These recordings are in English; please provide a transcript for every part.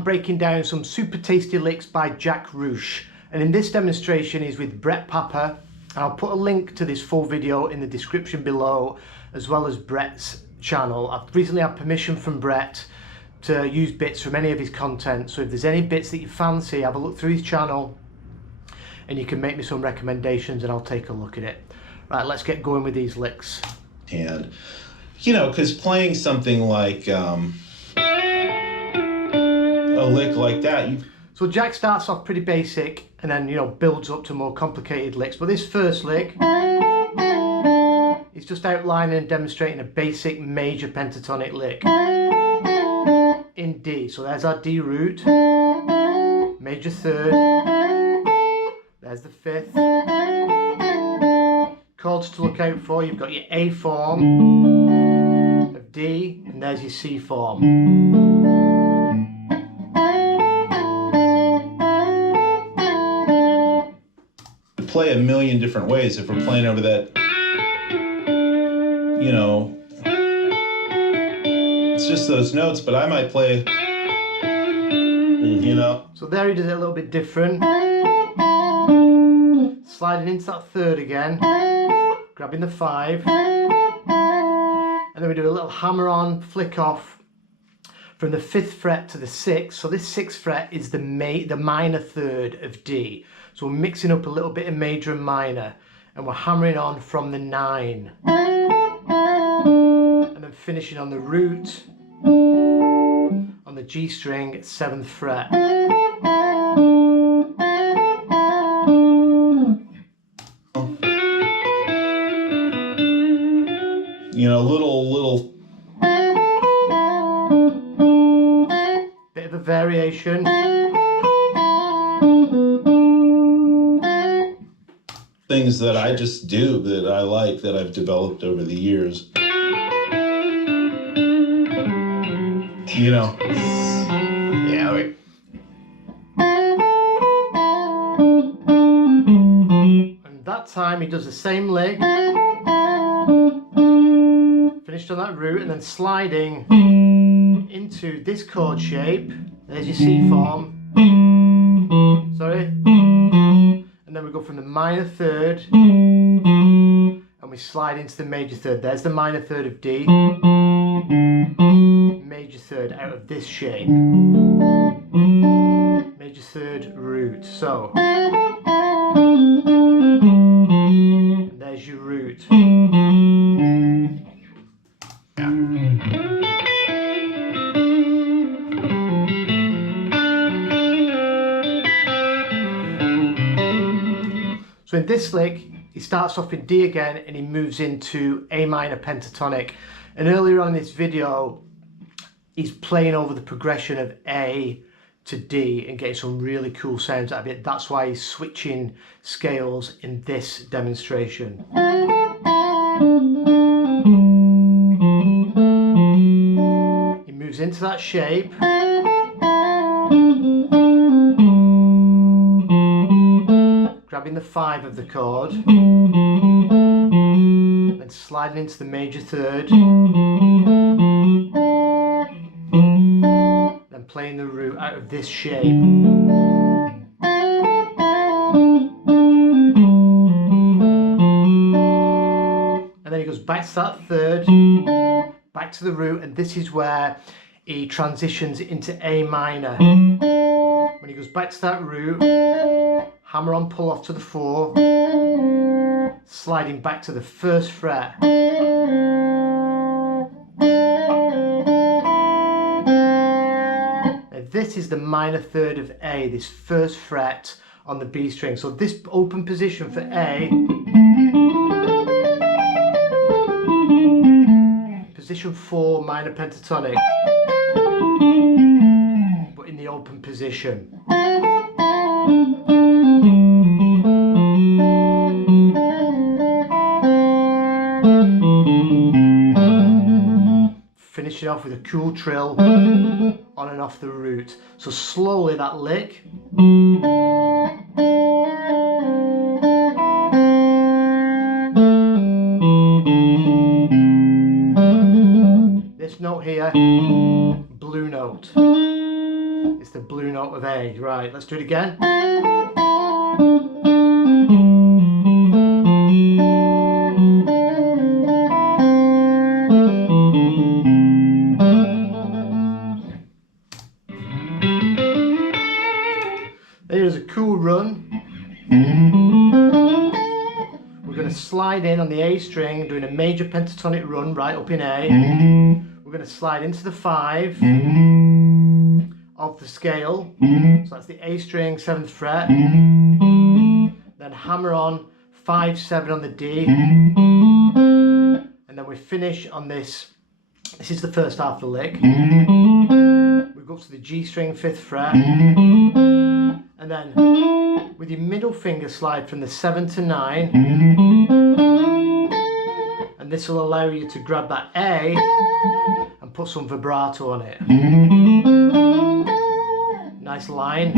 I'm breaking down some super tasty licks by Jack Ruch, and in this demonstration is with Brett Papa, and I'll put a link to this full video in the description below, as well as Brett's channel. I've recently had permission from Brett to use bits from any of his content, so if there's any bits that you fancy, have a look through his channel and you can make me some recommendations and I'll take a look at it. Right, let's get going with these licks. And you know, because playing something like a lick like that, so Jack starts off pretty basic and then, you know, builds up to more complicated licks, but this first lick is just outlining and demonstrating a basic major pentatonic lick in D. So there's our D root, major third, there's the fifth. Chords to look out for, you've got your A form of D, and there's your C form. Play a million different ways if we're playing over that, you know, it's just those notes, but I might play, you know. So there he does it a little bit different. Sliding into that third again, grabbing the 5, and then we do a little hammer on, flick off from the 5th fret to the 6th. So this 6th fret is the minor third of D. So we're mixing up a little bit of major and minor, and we're hammering on from the 9. And then finishing on the root, on the G string at 7th fret. You know, little bit of a variation. Things that I just do that I like, that I've developed over the years. You know. Yeah, wait. And that time he does the same lick. Finished on that root and then sliding into this chord shape. There's your C form. Sorry. And then we go from the minor third and we slide into the major third. There's the minor third of D. Major third out of this shape. Major third root. So. And there's your root. So in this lick, he starts off in D again and he moves into A minor pentatonic. And earlier on in this video, he's playing over the progression of A to D and getting some really cool sounds out of it. That's why he's switching scales in this demonstration. He moves into that shape. Grabbing the 5 of the chord, then sliding into the major third, then playing the root out of this shape. And then he goes back to that third, back to the root, and this is where he transitions into A minor. When he goes back to that root, hammer on, pull off to the 4, sliding back to the 1st fret. Now this is the minor third of A, this 1st fret on the B string. So this open position for A, position 4 minor pentatonic, but in the open position. Finishing off with a cool trill on and off the root. So slowly that lick. This note here, blue note. It's the note of A. Right, let's do it again. There's a cool run. We're going to slide in on the A string, doing a major pentatonic run right up in A. We're going to slide into the 5 of the scale. So that's the A string, 7th fret. Then hammer on 5, 7 on the D. And then we finish on this. This is the first half of the lick. We go up to the G string, 5th fret. And then with your middle finger slide from the 7 to 9. And this will allow you to grab that A and put some vibrato on it. Nice line.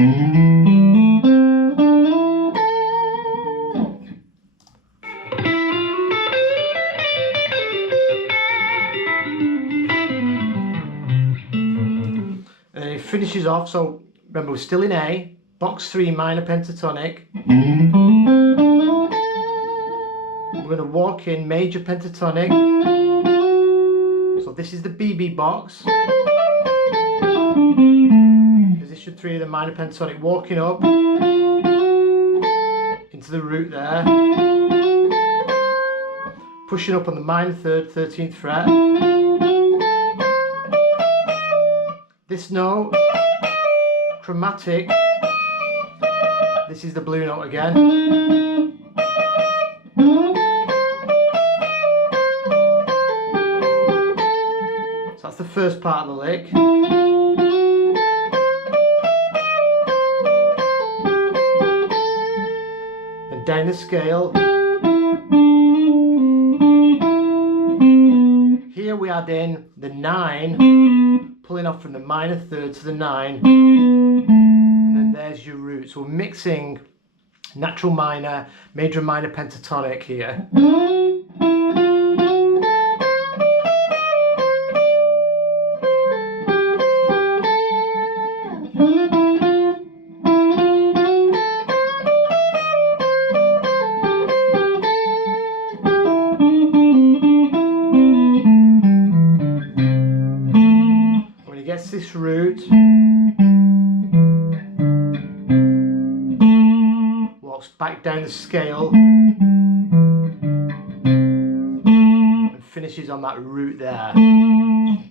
And it finishes off, so remember we're still in A, box 3 minor pentatonic. We're going to walk in major pentatonic. So this is the BB box. Position 3 of the minor pentatonic, walking up into the root there. Pushing up on the minor 3rd, 13th fret. This note, chromatic, this is the blue note again. So that's the first part of the lick. And down the scale. Here we add in the 9, pulling off from the minor 3rd to the 9. And then there's your root. So we're mixing natural minor, major and minor pentatonic here. When he gets this root, walks back down the scale and finishes on that root there.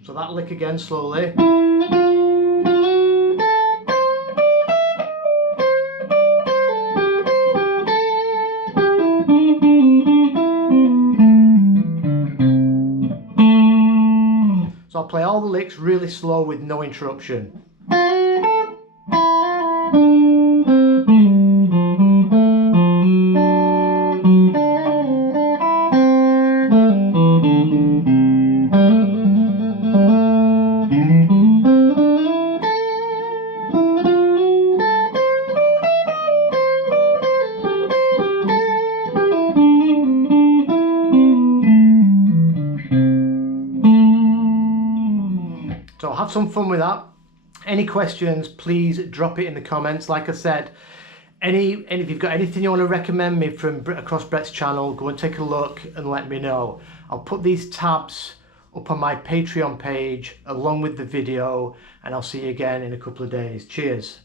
So that lick again slowly. So I'll play all the licks really slow with no interruption. So have some fun with that. Any questions, please drop it in the comments. Like I said, if you've got anything you want to recommend me from across Brett's channel, go and take a look and let me know. I'll put these tabs up on my Patreon page along with the video, and I'll see you again in a couple of days. Cheers.